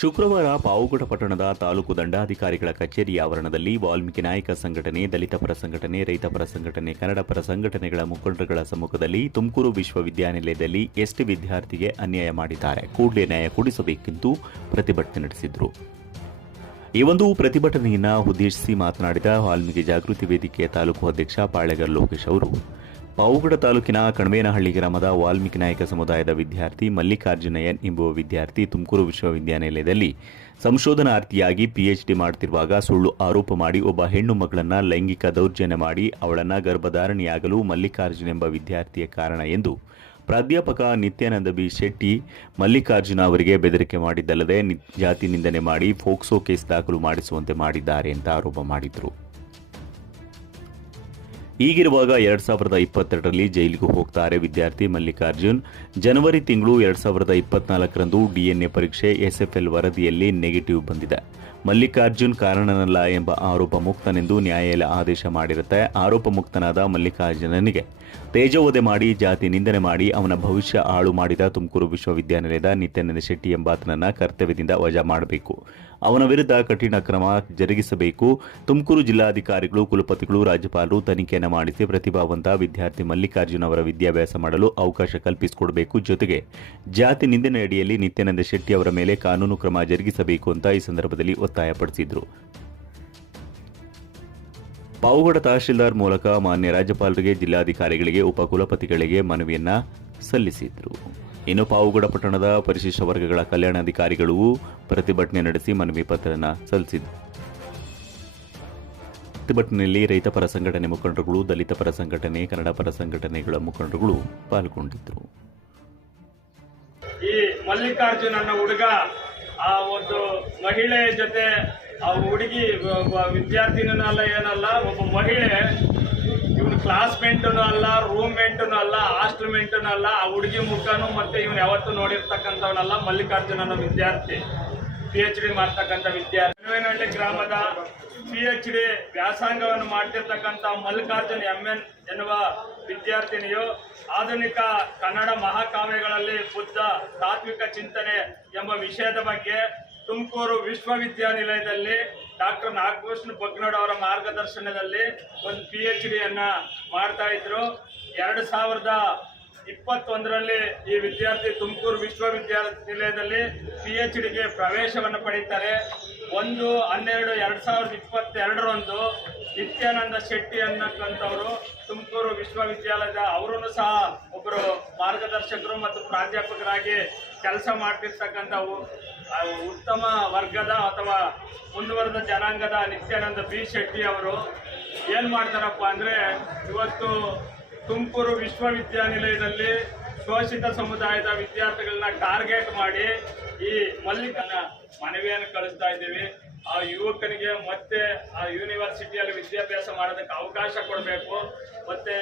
ಶುಕ್ರವಾರ ಪಾವಗಡ ಪಟ್ಟಣದ ತಾಲೂಕು ದಂಡಾಧಿಕಾರಿಗಳ ಕಚೇರಿ ಆವರಣದಲ್ಲಿ ವಾಲ್ಮೀಕಿ ನಾಯಕ ಸಂಘಟನೆ, ದಲಿತ ಪರ ಸಂಘಟನೆ, ರೈತ ಪರ ಸಂಘಟನೆ, ಕನ್ನಡ ಪರ ಸಂಘಟನೆಗಳ ಮುಖಂಡರುಗಳ ಸಮ್ಮುಖದಲ್ಲಿ ತುಮಕೂರು ವಿಶ್ವವಿದ್ಯಾನಿಲಯದಲ್ಲಿ ಎಸ್ಟಿ ವಿದ್ಯಾರ್ಥಿಗೆ ಅನ್ಯಾಯ ಮಾಡಿದ್ದಾರೆ, ಕೂಡಲೇ ನ್ಯಾಯ ಕೊಡಿಸಬೇಕೆಂದು ಪ್ರತಿಭಟನೆ ನಡೆಸಿದರು. ಈ ಒಂದು ಪ್ರತಿಭಟನೆಯನ್ನು ಉದ್ದೇಶಿಸಿ ಮಾತನಾಡಿದ ವಾಲ್ಮೀಕಿ ಜಾಗೃತಿ ವೇದಿಕೆಯ ತಾಲೂಕು ಅಧ್ಯಕ್ಷ ಪಾಳೆಗರ್ ಲೋಕೇಶ್ ಅವರು, ಪಾವಗಡ ತಾಲೂಕಿನ ಕಣವೇನಹಳ್ಳಿ ಗ್ರಾಮದ ವಾಲ್ಮೀಕಿ ನಾಯಕ ಸಮುದಾಯದ ವಿದ್ಯಾರ್ಥಿ ಮಲ್ಲಿಕಾರ್ಜುನ ಎನ್ ಎಂಬುವ ವಿದ್ಯಾರ್ಥಿ ತುಮಕೂರು ವಿಶ್ವವಿದ್ಯಾನಿಲಯದಲ್ಲಿ ಸಂಶೋಧನಾರ್ಥಿಯಾಗಿ ಪಿಎಚ್ಡಿ ಮಾಡುತ್ತಿರುವಾಗ ಸುಳ್ಳು ಆರೋಪ ಮಾಡಿ ಒಬ್ಬ ಹೆಣ್ಣು ಮಗಳನ್ನು ಲೈಂಗಿಕ ದೌರ್ಜನ್ಯ ಮಾಡಿ ಅವಳನ್ನು ಗರ್ಭಧಾರಣೆಯಾಗಲು ಮಲ್ಲಿಕಾರ್ಜುನ ಎಂಬ ವಿದ್ಯಾರ್ಥಿಯ ಕಾರಣ ಎಂದು ಪ್ರಾಧ್ಯಾಪಕ ನಿತ್ಯಾನಂದ ಬಿ ಶೆಟ್ಟಿ ಮಲ್ಲಿಕಾರ್ಜುನ ಅವರಿಗೆ ಬೆದರಿಕೆ ಮಾಡಿದ್ದಲ್ಲದೆ ಜಾತಿ ನಿಂದನೆ ಮಾಡಿ ಫೋಕ್ಸೋ ಕೇಸ್ ದಾಖಲು ಮಾಡಿಸುವಂತೆ ಮಾಡಿದ್ದಾರೆ ಅಂತ ಆರೋಪ ಮಾಡಿದರು. ಹೀಗಿರುವಾಗ 2022ರಲ್ಲಿ ಜೈಲಿಗೆ ಹೋಗ್ತಾರೆ ವಿದ್ಯಾರ್ಥಿ ಮಲ್ಲಿಕಾರ್ಜುನ್. ಜನವರಿ ತಿಂಗಳು 2024ರಂದು ಡಿಎನ್ಎ ಪರೀಕ್ಷೆ ಎಸ್ಎಫ್ಎಲ್ ವರದಿಯಲ್ಲಿ ನೆಗೆಟಿವ್ ಬಂದಿದೆ. ಮಲ್ಲಿಕಾರ್ಜುನ್ ಕಾರಣನಲ್ಲ ಎಂಬ ಆರೋಪ ಮುಕ್ತನೆಂದು ನ್ಯಾಯಾಲಯ ಆದೇಶ ಮಾಡಿರುತ್ತೆ. ಆರೋಪ ಮುಕ್ತನಾದ ಮಲ್ಲಿಕಾರ್ಜುನನಿಗೆ ತೇಜೋವಧೆ ಮಾಡಿ ಜಾತಿ ನಿಂದನೆ ಮಾಡಿ ಅವನ ಭವಿಷ್ಯ ಹಾಳು ಮಾಡಿದ ತುಮಕೂರು ವಿಶ್ವವಿದ್ಯಾನಿಲಯದ ನಿತ್ಯಾನಂದ ಶೆಟ್ಟಿ ಎಂಬಾತನನ್ನ ಕರ್ತವ್ಯದಿಂದ ವಜಾ ಮಾಡಬೇಕು. ಅವನ ವಿರುದ್ಧ ಕಠಿಣ ಕ್ರಮ ಜರುಗಿಸಬೇಕು. ತುಮಕೂರು ಜಿಲ್ಲಾಧಿಕಾರಿಗಳು, ಕುಲಪತಿಗಳು, ರಾಜ್ಯಪಾಲರು ತನಿಖೆಯನ್ನು ಮಾಡಿಸಿ ಪ್ರತಿಭಾವಂತ ವಿದ್ಯಾರ್ಥಿ ಮಲ್ಲಿಕಾರ್ಜುನ್ ಅವರ ವಿದ್ಯಾಭ್ಯಾಸ ಮಾಡಲು ಅವಕಾಶ ಕಲ್ಪಿಸಿಕೊಡಬೇಕು. ಜೊತೆಗೆ ಜಾತಿ ನಿಂದನೆ ಅಡಿಯಲ್ಲಿ ನಿತ್ಯಾನಂದ ಶೆಟ್ಟಿ ಅವರ ಮೇಲೆ ಕಾನೂನು ಕ್ರಮ ಜರುಗಿಸಬೇಕು ಅಂತ ಈ ಸಂದರ್ಭದಲ್ಲಿ ಒತ್ತಾಯಪಡಿಸಿದರು. ಪಾವಗಡ ತಹಶೀಲ್ದಾರ್ ಮೂಲಕ ಮಾನ್ಯ ರಾಜ್ಯಪಾಲರಿಗೆ, ಜಿಲ್ಲಾಧಿಕಾರಿಗಳಿಗೆ, ಉಪಕುಲಪತಿಗಳಿಗೆ ಮನವಿಯನ್ನ ಸಲ್ಲಿಸಿದರು. ಇನ್ನು ಪಾವಗಡ ಪಟ್ಟಣದ ಪರಿಶಿಷ್ಟ ವರ್ಗಗಳ ಕಲ್ಯಾಣಾಧಿಕಾರಿಗಳು ಪ್ರತಿಭಟನೆ ನಡೆಸಿ ಮನವಿ ಪತ್ರವನ್ನು ಸಲ್ಲಿಸಿದರು. ಪ್ರತಿಭಟನೆಯಲ್ಲಿ ರೈತ ಪರ ಸಂಘಟನೆ ಮುಖಂಡರುಗಳು, ದಲಿತ ಪರ ಸಂಘಟನೆ, ಕನ್ನಡ ಪರ ಸಂಘಟನೆಗಳ ಮುಖಂಡರುಗಳು ಪಾಲ್ಗೊಂಡಿದ್ದರು. ಈ ಮಲ್ಲಿಕಾರ್ಜುನ್ ಅನ್ನೋ ಹುಡುಗ ಆ ಒಂದು ಮಹಿಳೆಯ ಜೊತೆ ಆ ಹುಡುಗಿ ವಿದ್ಯಾರ್ಥಿನೂ ಅಲ್ಲ, ಏನಲ್ಲ, ಒಬ್ಬ ಮಹಿಳೆ, ಇವನು ಕ್ಲಾಸ್ಮೇಟೂ ಅಲ್ಲ, ರೂಮ್ಮೇಟೂ ಅಲ್ಲ, ಹಾಸ್ಟೆಲ್ಮೇಟೂ ಅಲ್ಲ. ಆ ಹುಡುಗಿ ಮುಖನೂ ಮತ್ತೆ ಇವನು ಯಾವತ್ತೂ ನೋಡಿರ್ತಕ್ಕಂಥವನಲ್ಲ. ಮಲ್ಲಿಕಾರ್ಜುನ್ ಅನ್ನೋ ವಿದ್ಯಾರ್ಥಿ, PhD ಮಾಡ್ತಕ್ಕಂಥ ವಿದ್ಯಾರ್ಥಿ. ಕಣವೇನಹಳ್ಳಿ ಗ್ರಾಮದ PhD ವ್ಯಾಸಂಗವನ್ನು ಮಾಡ್ತಿರ್ತಕ್ಕಂಥ ಮಲ್ಲಿಕಾರ್ಜುನ್ MN ಎನ್ನುವ ವಿದ್ಯಾರ್ಥಿನಿಯು ಆಧುನಿಕ ಕನ್ನಡ ಮಹಾಕಾವ್ಯಗಳಲ್ಲಿ ಬುದ್ಧ ತಾತ್ವಿಕ ಚಿಂತನೆ ಎಂಬ ವಿಷಯದ ಬಗ್ಗೆ ತುಮಕೂರು ವಿಶ್ವವಿದ್ಯಾನಿಲಯದಲ್ಲಿ ಡಾಕ್ಟರ್ ನಾಗಭೂಷಣ್ ಬಗ್ನೋಡ್ ಅವರ ಮಾರ್ಗದರ್ಶನದಲ್ಲಿ ಒಂದು PhDಯನ್ನ ಮಾಡ್ತಾ ಇದ್ರು. 2021ರಲ್ಲಿ ಈ ವಿದ್ಯಾರ್ಥಿ ತುಮಕೂರು ವಿಶ್ವವಿದ್ಯಾನಿಲಯದಲ್ಲಿ PhDಗೆ ಪ್ರವೇಶವನ್ನು ಪಡೀತಾರೆ. 1/12/2022ರಂದು ನಿತ್ಯಾನಂದ ಶೆಟ್ಟಿ ಅನ್ನಕ್ಕಂಥವರು ತುಮಕೂರು ವಿಶ್ವವಿದ್ಯಾಲಯದ ಅವರೂ ಸಹ ಒಬ್ಬರು ಮಾರ್ಗದರ್ಶಕರು ಮತ್ತು ಪ್ರಾಧ್ಯಾಪಕರಾಗಿ ಕೆಲಸ ಮಾಡ್ತಿರ್ತಕ್ಕಂಥ ಉತ್ತಮ ವರ್ಗದ ಅಥವಾ ಮುಂದುವರೆದ ಜನಾಂಗದ ನಿತ್ಯಾನಂದ ಬಿ ಶೆಟ್ಟಿ ಅವರು ಏನು ಮಾಡ್ತಾರಪ್ಪ ಅಂದರೆ, ಇವತ್ತು ತುಮಕೂರು ವಿಶ್ವವಿದ್ಯಾನಿಲಯದಲ್ಲಿ ಶೋಷಿತ ಸಮುದಾಯದ ವಿದ್ಯಾರ್ಥಿಗಳನ್ನ ಟಾರ್ಗೆಟ್ ಮಾಡಿ ಈ ಮಲ್ಲಿಕನ ಮನವಿಯನ್ನು ಕಳಿಸ್ತಾ ಇದ್ದೀವಿ. ಆ ಯುವಕನಿಗೆ ಮತ್ತೆ ಆ ಯೂನಿವರ್ಸಿಟಿಯಲ್ಲಿ ವಿದ್ಯಾಭ್ಯಾಸ ಮಾಡೋದಕ್ಕೆ ಅವಕಾಶ ಕೊಡಬೇಕು. ಮತ್ತೆ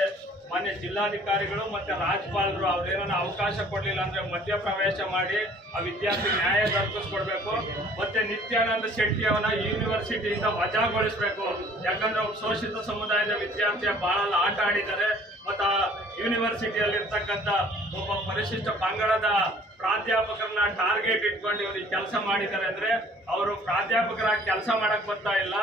ಮಾನ್ಯ ಜಿಲ್ಲಾಧಿಕಾರಿಗಳು ಮತ್ತೆ ರಾಜ್ಯಪಾಲರು ಅವ್ರೇನೋ ಅವಕಾಶ ಕೊಡಲಿಲ್ಲ ಅಂದ್ರೆ ಮಧ್ಯಪ್ರವೇಶ ಮಾಡಿ ಆ ವಿದ್ಯಾರ್ಥಿ ನ್ಯಾಯ ದೊರಕಿಸ್ಕೊಡ್ಬೇಕು. ಮತ್ತೆ ನಿತ್ಯಾನಂದ ಶೆಟ್ಟಿ ಅವನ ಯೂನಿವರ್ಸಿಟಿಯಿಂದ ವಜಾಗೊಳಿಸಬೇಕು. ಯಾಕಂದ್ರೆ ಅವ್ರು ಶೋಷಿತ ಸಮುದಾಯದ ವಿದ್ಯಾರ್ಥಿಯ ಬಹಳ ಆಟ ಆಡಿದ್ದಾರೆ. ಮತ್ತು ಆ ಯೂನಿವರ್ಸಿಟಿಯಲ್ಲಿ ಇರ್ತಕ್ಕಂಥ ಒಬ್ಬ ಪರಿಶಿಷ್ಟ ಪಂಗಡದ ಪ್ರಾಧ್ಯಾಪಕರನ್ನ ಟಾರ್ಗೆಟ್ ಇಟ್ಕೊಂಡು ಇವ್ರಿಗೆ ಕೆಲಸ ಮಾಡಿದ್ದಾರೆ. ಅಂದ್ರೆ ಅವರು ಪ್ರಾಧ್ಯಾಪಕರಾಗಿ ಕೆಲಸ ಮಾಡಕ್ ಬರ್ತಾ ಇಲ್ಲ.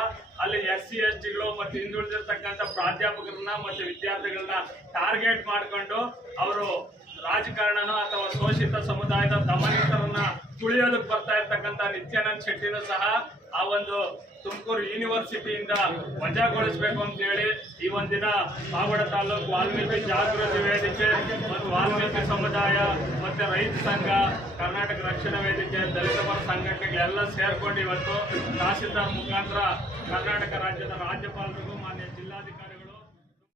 ಅಲ್ಲಿ SC STಗಳು ಮತ್ತು ಹಿಂದುಳಿದಿರ್ತಕ್ಕಂಥ ಪ್ರಾಧ್ಯಾಪಕರನ್ನ ಮತ್ತು ವಿದ್ಯಾರ್ಥಿಗಳನ್ನ ಟಾರ್ಗೆಟ್ ಮಾಡಿಕೊಂಡು ಅವರು ರಾಜಕಾರಣನೋ ಅಥವಾ ಶೋಷಿತ ಸಮುದಾಯದ ದಮನಿತರನ್ನ ತುಳಿಯೋದಕ್ಕೆ ಬರ್ತಾ ಇರ್ತಕ್ಕಂಥ ನಿತ್ಯಾನಂದ ಶೆಟ್ಟಿನೂ ಸಹ ಆ ಒಂದು ತುಮಕೂರು ಯೂನಿವರ್ಸಿಟಿಯಿಂದ ವಜಾಗೊಳಿಸಬೇಕು ಅಂತೇಳಿ ಈ ಒಂದಿನ ಪಾವಗಡ ತಾಲೂಕು ವಾಲ್ಮೀಕಿ ಜಾಗೃತಿ ವೇದಿಕೆ ಮತ್ತು ವಾಲ್ಮೀಕಿ ಸಮುದಾಯ ಮತ್ತು ರೈತ ಸಂಘ, ಕರ್ನಾಟಕ ರಕ್ಷಣಾ ವೇದಿಕೆ, ದಲಿತ ಪರ ಸಂಘಟನೆಗಳೆಲ್ಲ ಸೇರ್ಕೊಂಡು ಇವತ್ತು ತಹಶೀಲ್ದಾರ್ ಮುಖಾಂತರ ಕರ್ನಾಟಕ ರಾಜ್ಯದ ರಾಜ್ಯಪಾಲರಿಗೂ ಮಾನ್ಯ ಜಿಲ್ಲಾಧಿಕಾರಿ